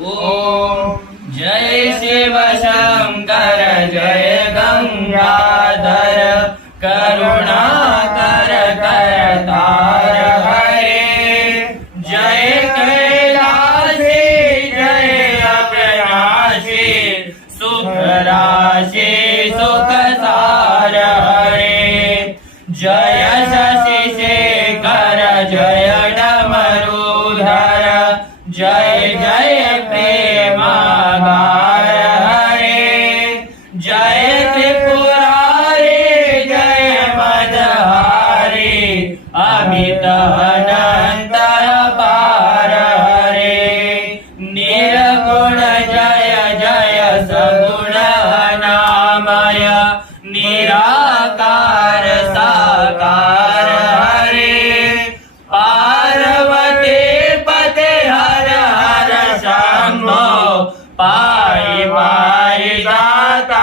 ओम जय शिव शंकर जय गंगाधर करुणाकर करतार हरे जय कैलाशी जय अविनाशी सुख राशि सुख सार हरे जय शशि शेखर जय डमरूधर जय जय प्रेमागार हरे जय त्रिपुरारी जय मदहारी अमित अनंत अपार हरे निर्गुण जय जय सगुण नामय निराकार साकार हरे पार्वती पते हर हर शंभो पाई पाई दाता